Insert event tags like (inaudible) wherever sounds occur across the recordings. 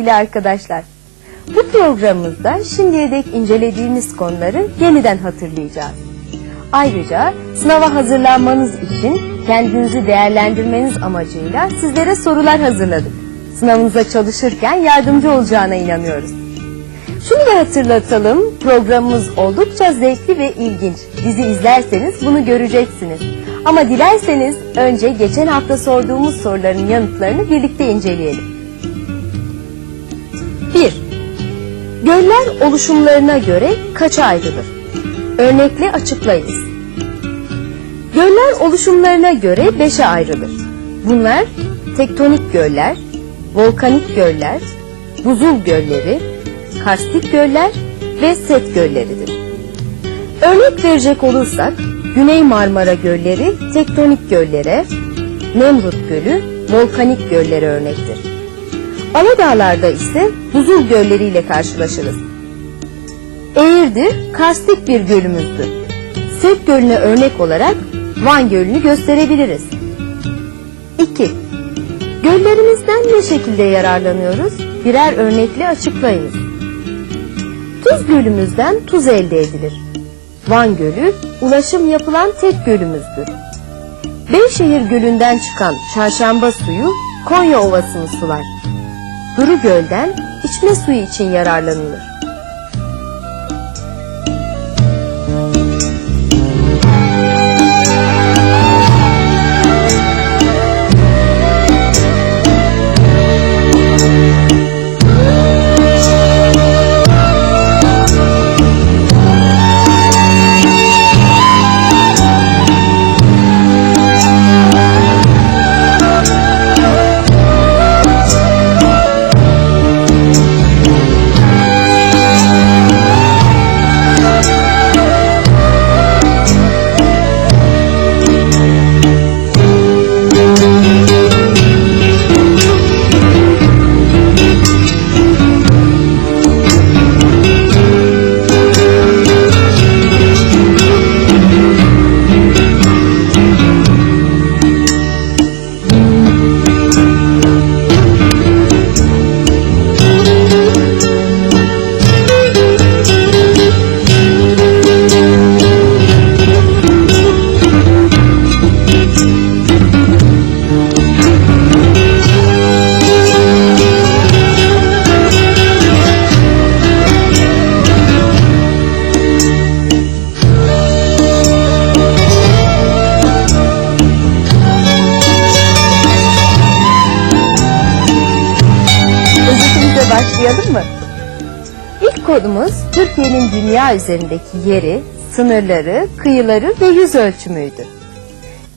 Sevgili arkadaşlar. Bu programımızda şimdiye dek incelediğimiz konuları yeniden hatırlayacağız. Ayrıca sınava hazırlanmanız için kendinizi değerlendirmeniz amacıyla sizlere sorular hazırladık. Sınavınıza çalışırken yardımcı olacağına inanıyoruz. Şunu da hatırlatalım, programımız oldukça zevkli ve ilginç. Bizi izlerseniz bunu göreceksiniz. Ama dilerseniz önce geçen hafta sorduğumuz soruların yanıtlarını birlikte inceleyelim. 1. Göller oluşumlarına göre kaça ayrılır? Örnekle açıklayınız. Göller oluşumlarına göre beşe ayrılır. Bunlar tektonik göller, volkanik göller, buzul gölleri, karstik göller ve set gölleridir. Örnek verecek olursak Güney Marmara Gölleri tektonik göllere, Nemrut Gölü volkanik göllere örnektir. Aladağlarda ise buzul gölleriyle karşılaşırız. Eğirdir karstik bir gölümüzdür. Set Gölü'ne örnek olarak Van Gölü'nü gösterebiliriz. 2. Göllerimizden ne şekilde yararlanıyoruz? Birer örnekle açıklayınız. Tuz gölümüzden tuz elde edilir. Van Gölü ulaşım yapılan tek gölümüzdür. Beyşehir Gölü'nden çıkan çarşamba suyu Konya Ovası'nı sular. Duru Göl'den içme suyu için yararlanılır. Dünya üzerindeki yeri, sınırları, kıyıları ve yüz ölçümüydü.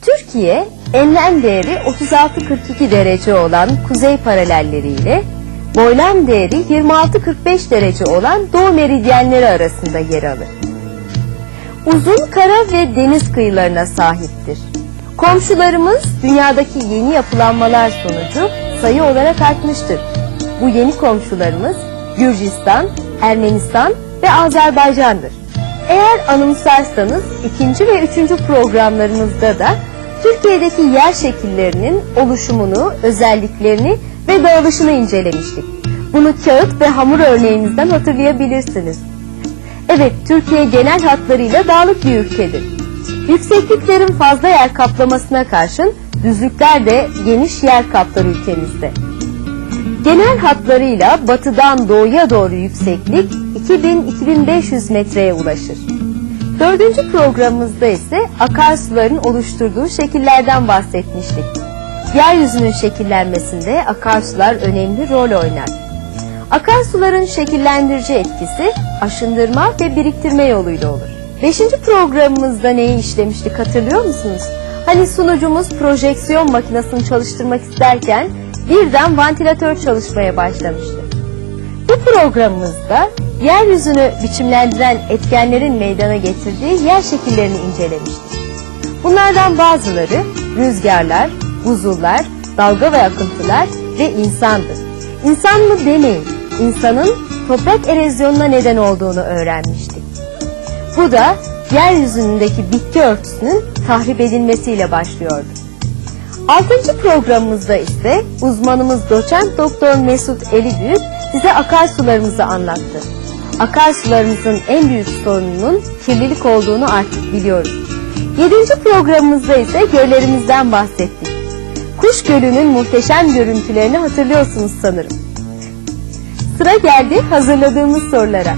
Türkiye, enlem değeri 36-42 derece olan kuzey paralelleriyle boylam değeri 26-45 derece olan doğu meridyenleri arasında yer alır. Uzun kara ve deniz kıyılarına sahiptir. Komşularımız dünyadaki yeni yapılanmalar sonucu sayı olarak artmıştır. Bu yeni komşularımız Gürcistan, Ermenistan ve Azerbaycan'dır. Eğer anımsarsanız ikinci ve üçüncü programlarımızda da Türkiye'deki yer şekillerinin oluşumunu, özelliklerini ve dağılışını incelemiştik. Bunu kağıt ve hamur örneğimizden hatırlayabilirsiniz. Evet, Türkiye genel hatlarıyla dağlık bir ülkedir. Yüksekliklerin fazla yer kaplamasına karşın düzlükler de geniş yer kaplar ülkemizde. Genel hatlarıyla batıdan doğuya doğru yükseklik 2000-2500 metreye ulaşır. Dördüncü programımızda ise akarsuların oluşturduğu şekillerden bahsetmiştik. Yeryüzünün şekillenmesinde akarsular önemli rol oynar. Akarsuların şekillendirici etkisi aşındırma ve biriktirme yoluyla olur. Beşinci programımızda neyi işlemiştik hatırlıyor musunuz? Hani sunucumuz projeksiyon makinesini çalıştırmak isterken birden vantilatör çalışmaya başlamıştı. Bu programımızda yeryüzünü biçimlendiren etkenlerin meydana getirdiği yer şekillerini incelemiştik. Bunlardan bazıları rüzgarlar, buzullar, dalga ve akıntılar ve insandır. İnsan mı demeyin, insanın toprak erozyonuna neden olduğunu öğrenmiştik. Bu da yeryüzündeki bitki örtüsünün tahrip edilmesiyle başlıyordu. Altıncı programımızda ise uzmanımız doçent doktor Mesut Elibük size akarsularımızı anlattı. Akarsularımızın en büyük sorununun kirlilik olduğunu artık biliyoruz. Yedinci programımızda ise göllerimizden bahsettik. Kuş Gölü'nün muhteşem görüntülerini hatırlıyorsunuz sanırım. Sıra geldi hazırladığımız sorulara.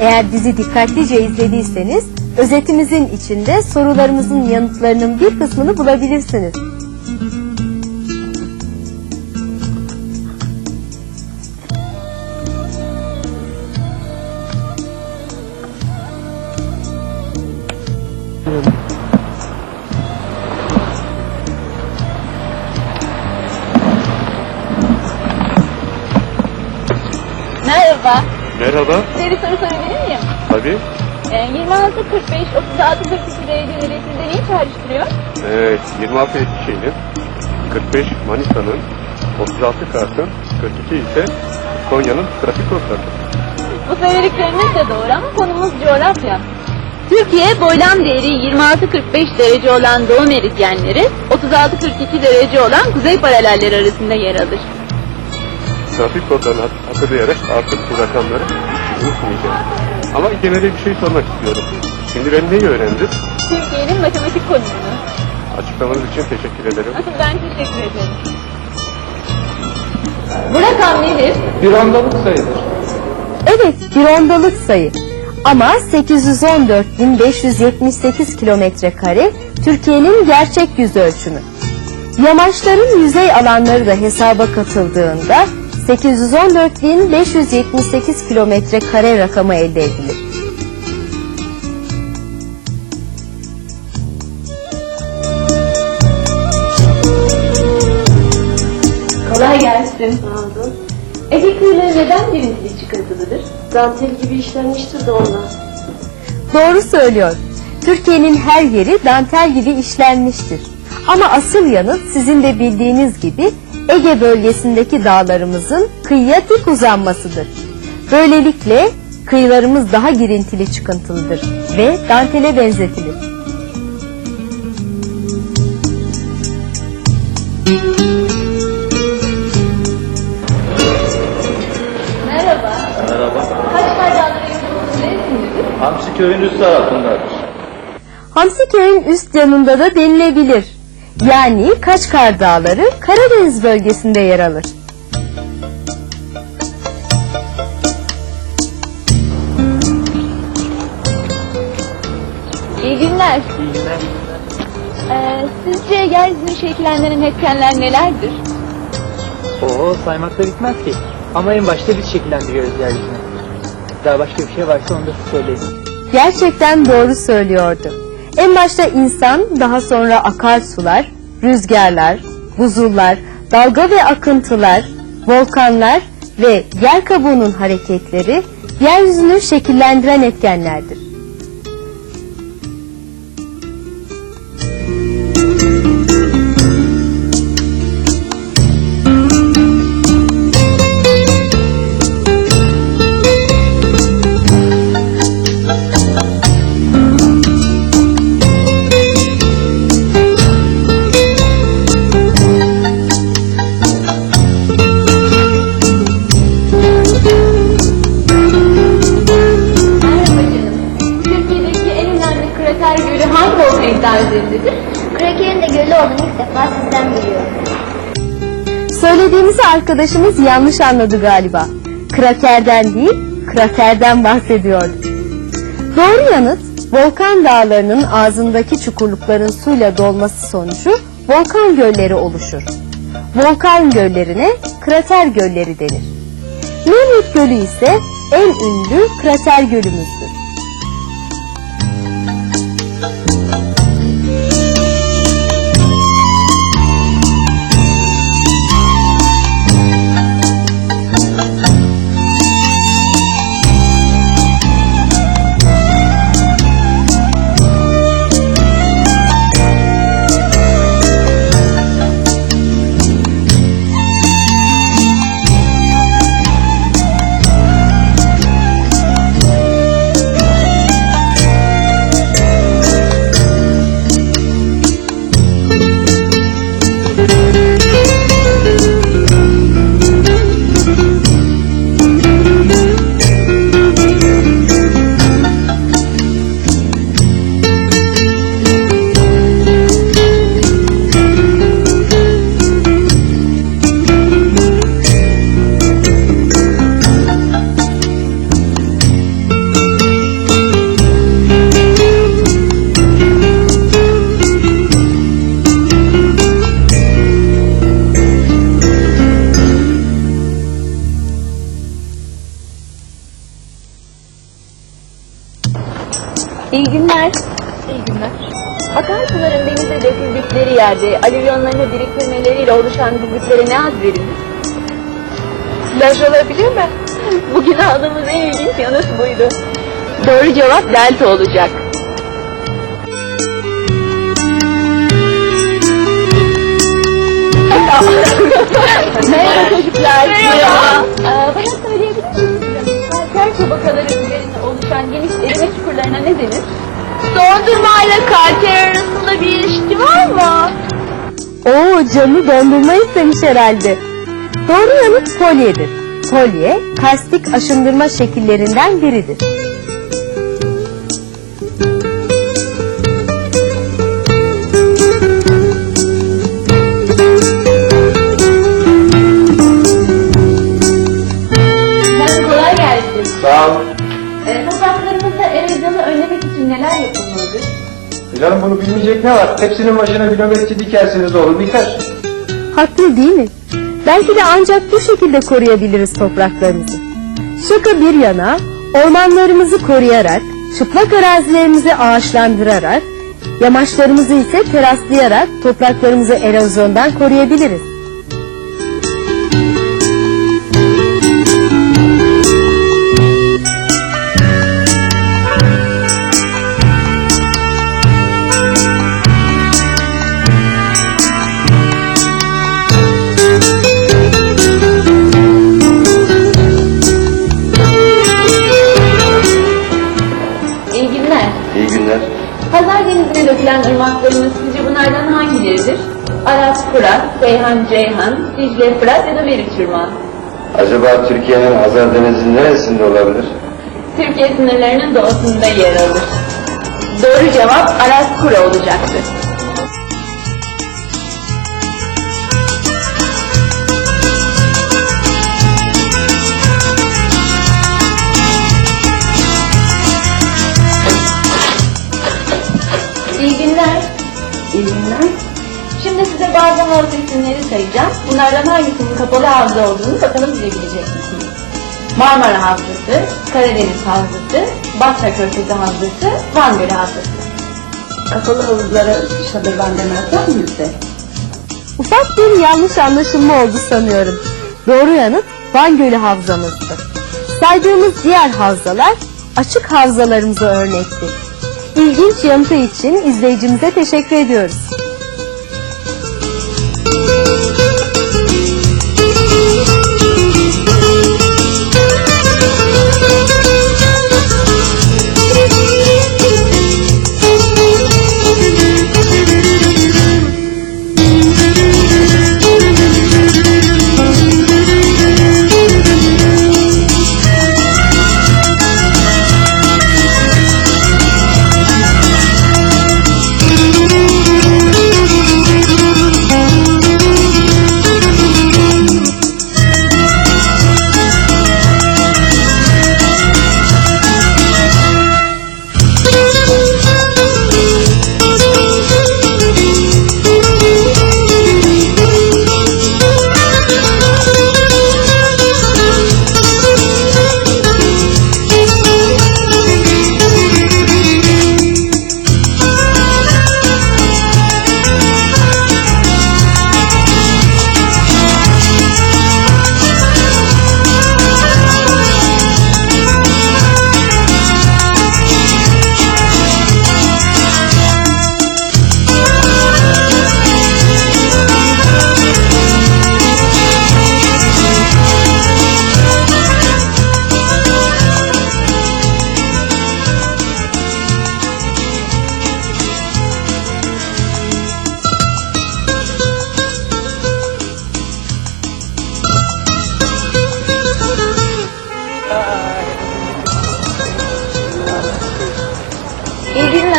Eğer bizi dikkatlice izlediyseniz özetimizin içinde sorularımızın yanıtlarının bir kısmını bulabilirsiniz. Merhaba. Merhaba, Size bir soru sorabilir miyim? tabii. Ee, 26, 45, 36, 42 dereceleri sizde neyi çağrıştırıyor? Evet, 26 Eskişehir'in, 45 Manisa'nın, 36 Kars'ın, 42 ise Konya'nın trafik kodları. Bu söyledikleriniz de doğru ama konumuz coğrafya. Türkiye boylam değeri 26-45 derece olan doğu meridyenleri, 36-42 derece olan kuzey paralelleri arasında yer alır. Trafik kodlarını hat- hatırlayarak artık bu rakamları unutmayacağım. Ama gene de bir şey sormak istiyorum. Şimdi ben neyi öğrendim? Türkiye'nin matematik konumunu. Açıklamanız için teşekkür ederim. Asıl ben teşekkür ederim. Bu rakam nedir? Bir ondalık sayıdır. Evet bir ondalık sayı. Ama 814.578 kilometre kare Türkiye'nin gerçek yüz ölçümü. Yamaçların yüzey alanları da hesaba katıldığında 814.578 kilometre kare rakamı elde edilir. Kolay gelsin. Ege kıyıları neden birincili çıkıntılıdır? Dantel gibi işlenmiştir de ondan. Doğru söylüyor. Türkiye'nin her yeri dantel gibi işlenmiştir. Ama asıl yanıt sizin de bildiğiniz gibi Ege bölgesindeki dağlarımızın kıyıya dik uzanmasıdır. Böylelikle kıyılarımız daha girintili çıkıntılıdır ve dantele benzetilir. Merhaba. Merhaba. Kaç neresindedir? Hamsi köyün üst tarafındadır. Hamsiköy'ün üst yanında da denilebilir. Yani Kaçkar Dağları Karadeniz bölgesinde yer alır. İyi günler. Ee, sizce yeryüzünü şekillendiren etkenler nelerdir? Oo saymakla bitmez ki. Ama en başta biz şekillendiriyoruz yeryüzünü. Daha başka bir şey varsa onu da söyleyin. Gerçekten doğru söylüyordu. En başta insan, daha sonra akarsular, rüzgarlar, buzullar, dalga ve akıntılar, volkanlar ve yer kabuğunun hareketleri yeryüzünü şekillendiren etkenlerdir. Söylediğimizi arkadaşımız yanlış anladı galiba. Krakerden değil, kraterden bahsediyordu. Doğru yanıt, volkan dağlarının ağzındaki çukurlukların suyla dolması sonucu volkan gölleri oluşur. Volkan göllerine krater gölleri denir. Mehmet Gölü ise en ünlü krater gölümüzdür. İyi günler. İyi günler. Akarsuların denize döküldükleri yerde alüvyonlarını biriktirmeleriyle oluşan düzlüklere ne ad verilir? Plaj olabilir mi? Bugün aldığımız en ilginç yanıt buydu. Doğru cevap delta olacak. (laughs) Merhaba çocuklar. Merhaba. Ee, bana söyleyebilir misiniz? Kalker tabakaları üzerinde oluşan geniş erime çukurlarına ne denir? Dondurma ile kalker arasında bir ilişki var mı? Oo canlı dondurma istemiş herhalde. Doğru yanıt polyedir. Polye, karstik aşındırma şekillerinden biridir. Erozyonu önlemek için neler yapılmalıdır? Canım bunu bilmeyecek ne var? Hepsinin başına kilometre dikersiniz oğlum diker. Haklı değil mi? Belki de ancak bu şekilde koruyabiliriz topraklarımızı. Şaka bir yana, ormanlarımızı koruyarak, çıplak arazilerimizi ağaçlandırarak, yamaçlarımızı ise teraslayarak topraklarımızı erozyondan koruyabiliriz. Dökülen ırmaklarımız sizce bunlardan hangileridir? Aras, Fırat, Seyhan, Ceyhan, Dicle, Fırat ya da Meriç Irmağı. Acaba Türkiye'nin Hazar Denizi'nin neresinde olabilir? Türkiye sınırlarının doğusunda yer alır. Doğru cevap Aras Kura olacaktı. Bazı havza isimleri sayacağım. Bunlardan hangisinin kapalı havza olduğunu bakalım bilebilecek misiniz? Marmara Havzası, Karadeniz Havzası, Basra Körfezi Havzası, Van Gölü Havzası. Kapalı havuzlara şadırvan demezler mi bize? Ufak bir yanlış anlaşılma oldu sanıyorum. Doğru yanıt Van Gölü havzamızdı. Saydığımız diğer havzalar açık havzalarımıza örnekti. İlginç yanıtı için izleyicimize teşekkür ediyoruz.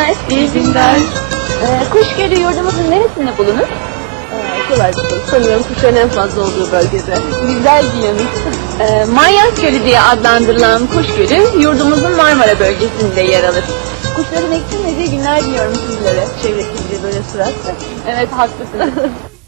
Günler. İyi günler. Ee, kuş Gölü yurdumuzun neresinde bulunur? Ee, kolay. Sanıyorum kuşların en fazla olduğu bölgede. Güzel bir yanıt. Ee, Manyas Gölü diye adlandırılan Kuş Gölü yurdumuzun Marmara bölgesinde yer alır. Kuşların eksilmediği günler diliyorum sizlere. Çevre kirliliği böyle sürerse. Evet haklısınız. (laughs)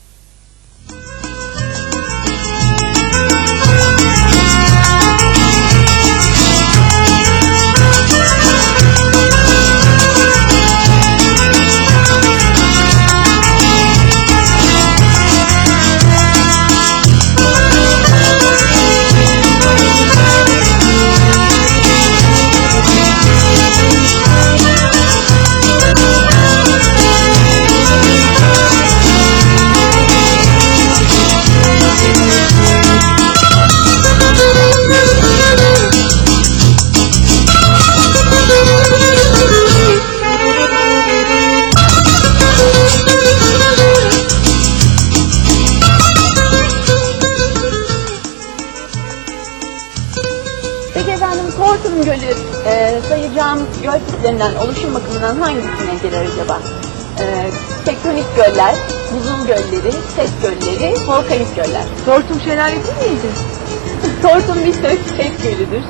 sayacağımız göl tiplerinden oluşum bakımından hangisine girer acaba? E, tektonik göller, buzul gölleri, set gölleri, volkanik göller. Tortum şelalesi miydi? Tortum bir (laughs) set, set gölüdür.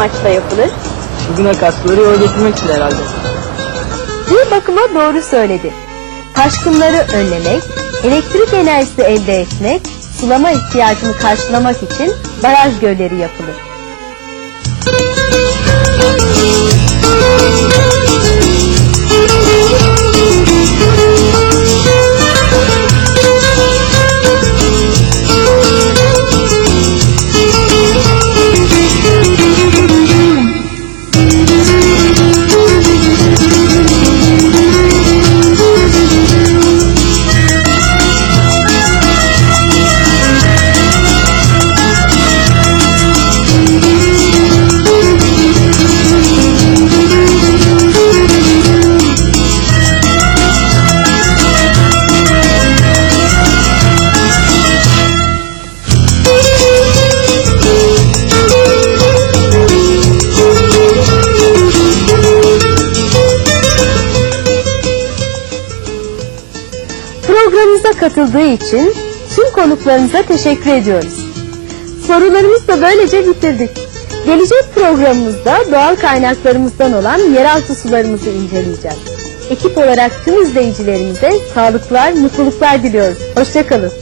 Amaçla yapılır? Çılgın akasları yola getirmek için herhalde. Bir bakıma doğru söyledi. Taşkınları önlemek, elektrik enerjisi elde etmek, sulama ihtiyacını karşılamak için baraj gölleri yapılır. Katıldığı için tüm konuklarımıza teşekkür ediyoruz. Sorularımızı da böylece bitirdik. Gelecek programımızda doğal kaynaklarımızdan olan yeraltı sularımızı inceleyeceğiz. Ekip olarak tüm izleyicilerimize sağlıklar, mutluluklar diliyoruz. Hoşçakalın.